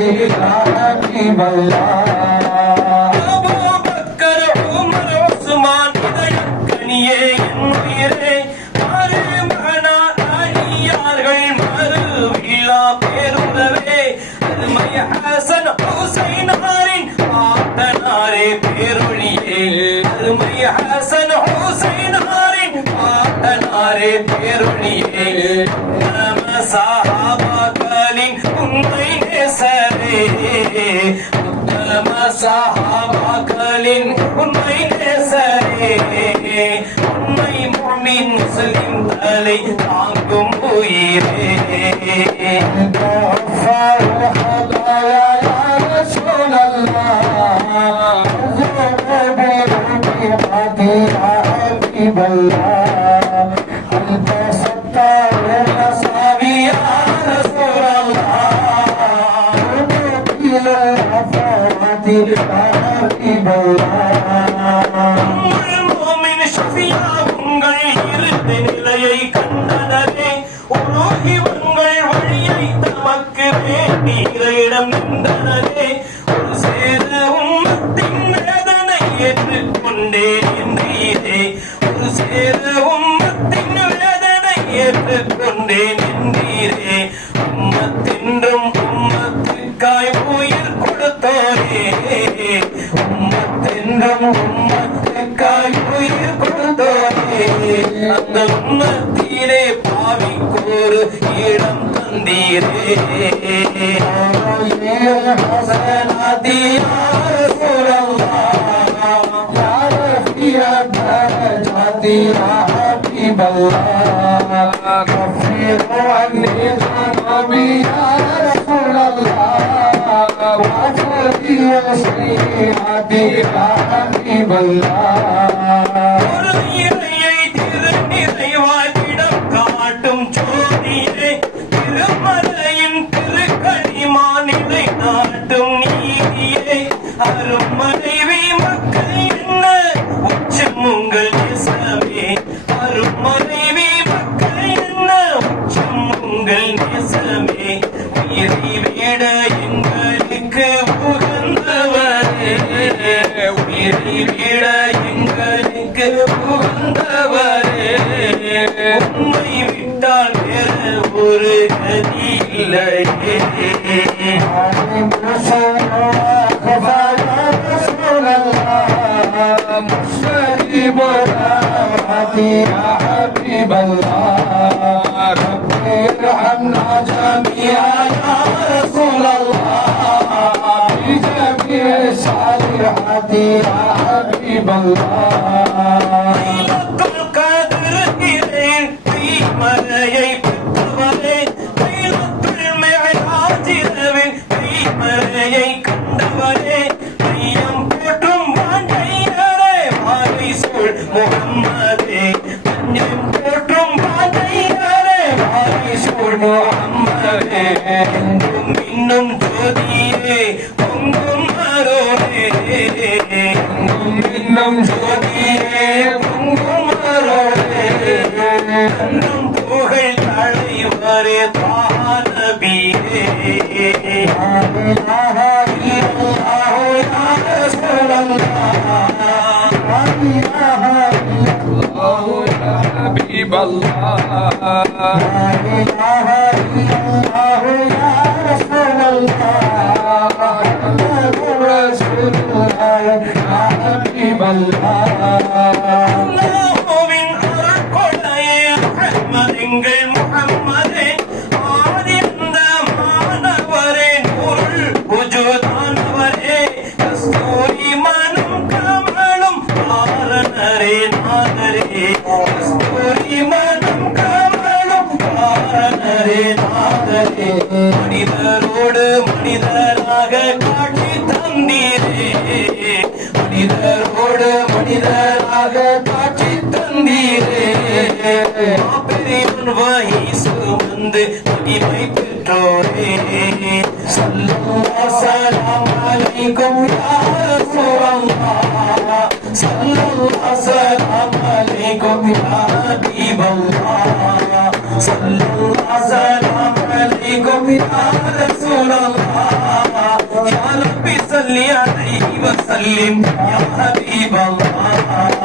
يا حبيب الله أبو بكر عمر عثمان இதயக்கனியே என் உயிரே மறுமகனா அடியார்கள் மறுவிழா பேருறவே அருமை ஹசன் ஹுசைனாரின் பாட்டனாரே பேரொழியே அருமை ஹசன் ஹுசைனாரின் பாட்டனாரே பேரொழியே நம சஹாபாக்களின் உண்மை நேசரே உத்தம சஹாபாக்களின் உண்மை நேசரே உண்மை முஃமின் முஸ்லிம் தலை தாங்கும் உயிரே உங்கள் இருந்த நிலையை கண்டனரே உருகி உங்கள் வழியை தமக்கு வேண்டிய இடம் நின்றனரே ஒரு சேது உம்மத்தின் வேதனை ஏற்றுக்கொண்டேன் என்றீரே ஒரு சேது உம்மத்தின் வேதனை ஏற்றுக்கொண்டேன் என்றீரே உம்மத்தின்றும் உம்மத்துக்காய் உயிர் கொடுத்தோரே உம்மத்தின்றும் உம்மத்துக்காய் உயிர் கொடுத்தோரே அந்த உம்மத்திலே பாவிக்கோரு இடம் தந்தீரே ஒரு இறையை திருநிறைவாழ்விடம் காட்டும் ஜோதியே திருமலையின் திருக்கணிமானிலை நாட்டும் நீதியே அரும் மனைவி மக்கள் என்ன உச்சம் உங்கள் நேசமே அரும் மனைவி மக்கள் என்ன உச்சம் உங்கள் நேசமே உயிரை விட எங்களுக்கு உகந்தவரே உயிரை விட எங்களுக்கு உகந்தவரே உண்மை விட்டால் வேறு ஒரு கதி இல்லையே يا حبيب الله ربي ارحمنا جميعا يا رسول الله بجميع الصالحات يا حبيب الله மலையை பெற்றவரே தைலத்துள் மேலாஜிரவின் மலையை கண்டவரே மையம் போற்றும் வாஞ்சையரே மாலை சூழ் முகம்மதே மஞ்சம் போற்றும் வாஞ்சையரே மாலை சூழ் முகம்மதே எங்கும் இன்னும் ஜோதியே பொங்கும் அரோரே எங்கும் இன்னும் ஜோதியே பொங்கும் அரோரே கண்ணும் புகழ் தலைவரே தானபியே حبيب الله لا إله إلا الله يا رسول الله محمد رسول الله يا حبيب الله அல்லாஹ்வின் அருட்கொடையே முஹம்மது எங்கள் முஹம்மதே ஆதிந்த மாணவரே நூருல் வஜூதானவரே கஸ்தூரி மனம் கமலும் ஆரணரே நாதரே கஸ்தூரி மனம் கமலும் ஆரணரே நாதரே மனிதரோடு மனிதராக காட்சி தந்தீரே மனிதரோடு மனிதராக காட்சி தந்தீரே பெரியவன் வாயி சுமந்து மகிமை பெற்றோரே சல்லல்லாஹு அலைக்கும் யா ரசூலல்லாஹ் சல்லல்லாஹு அலைக்கும் யா ஹபீபல்லாஹ் சல்லல்லாஹு அலைக்கும் யா ரசூலல்லாஹ் صل عليه وسلم يا حبيب الله